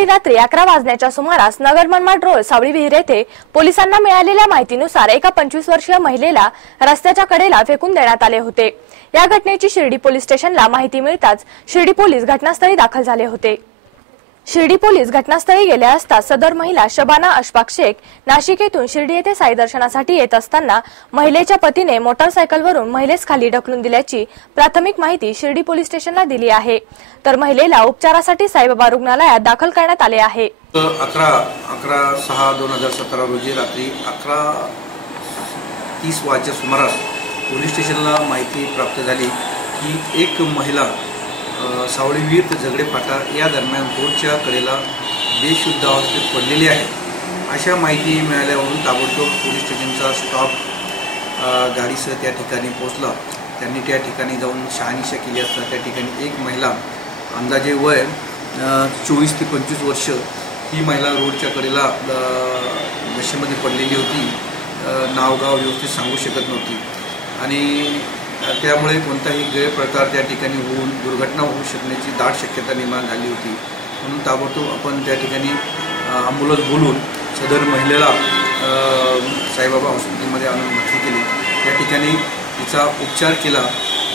शुक्रवारी रात्री अकरा वाजण्याच्या सुमारास नगर मनमाड रोड सावळी विहीर येथे पोलिसांना मिळालेल्या माहितीनुसार एका पंचवीस वर्षीय महिलेला रस्त्याच्या कडेला फेकून देण्यात आले होते. या घटनेची शिर्डी पोलीस स्टेशनला माहिती मिळताच शिर्डी पोलीस घटनास्थळी दाखल झाले होते. शिर्डी पोलीस घटनास्थळी गेले असता सदर महिला शबाना अशफाक शेख नाशिक येथून शिर्डी येथे साई दर्शनासाठी येत असताना महिलेच्या पतीने मोटारसायकलवरून महिलेस खाली ढकलून दिल्याची प्राथमिक माहिती शिर्डी पोलीस स्टेशनला दिली आहे. तर महिलेला उपचारासाठी साईबाबा रुग्णालयात दाखल करण्यात आले आहे. अकरा अकरा सहा दोन हजार सतरा रोजी रात्री अकरा तीस वाजच्या सुमारास पोलीस स्टेशनला माहिती प्राप्त झाली की एक महिला सावळीवीर ते झगडे फाटा या दरम्यान रोडच्या कडेला बेशुद्ध अवस्थेत पडलेली आहे. अशा माहिती मिळाल्यावरून ताबडतोब पोलीस स्टेशनचा स्टॉप गाडीसह त्या ठिकाणी पोहोचला. त्यांनी त्या ठिकाणी जाऊन शहानिशा केली असता त्या ठिकाणी एक महिला अंदाजे वय चोवीस ते पंचवीस वर्ष ही महिला रोडच्या कडेला नशेमध्ये पडलेली होती. नावगाव नाव गाव व्यवस्थित सांगू शकत नव्हती. आणि त्यामुळे कोणताही गैरप्रकार त्या ठिकाणी होऊन दुर्घटना होऊ शकण्याची दाट शक्यता निर्माण झाली होती. म्हणून ताबडतोब आपण त्या ठिकाणी ॲम्ब्युलन्स बोलून सदर महिलेला साईबाबा हॉस्पिटलमध्ये आणून भरती केली. त्या ठिकाणी तिचा उपचार केला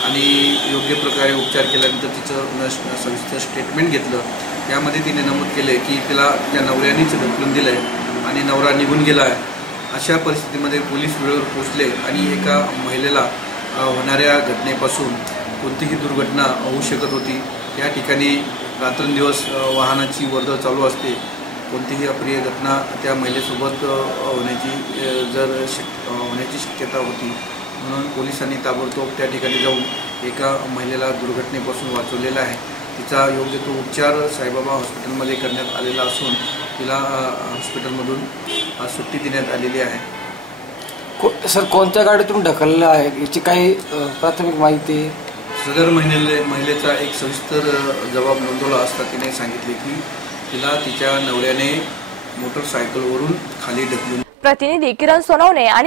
आणि योग्य प्रकारे उपचार केल्यानंतर तिचं न सविस्तर स्टेटमेंट घेतलं. त्यामध्ये तिने नमूद केले की तिला त्या नवऱ्यानेच ढकलून दिलं आहे आणि नवरा निघून गेला आहे अशा परिस्थितीमध्ये पोलीस वेळेवर पोचले आणि एका महिलेला होणाऱ्या घटनेपासून कोणतीही दुर्घटना होऊ शकत होती. त्या ठिकाणी रात्रंदिवस वाहनाची वर्दळ चालू असते. कोणतीही अप्रिय घटना त्या महिलेसोबत होण्याची जर शक होण्याची शक्यता होती. म्हणून पोलिसांनी ताबडतोब त्या ठिकाणी जाऊन एका महिलेला दुर्घटनेपासून वाचवलेला आहे. तिचा योग्य तो उपचार साईबाबा हॉस्पिटलमध्ये करण्यात आलेला असून तिला हॉस्पिटलमधून सुट्टी देण्यात आलेली आहे. को सर कोणत्या गाडीतून ढकललं आहे? याची काही अ, प्राथमिक माहिती सदर महिलेले महिलेचा एक सविस्तर जबाब नोंदवला असता तिने सांगितले की तिला तिच्या नवऱ्याने मोटरसायकलवरून खाली ढकलून प्रतिनिधी किरण सोनवणे आणि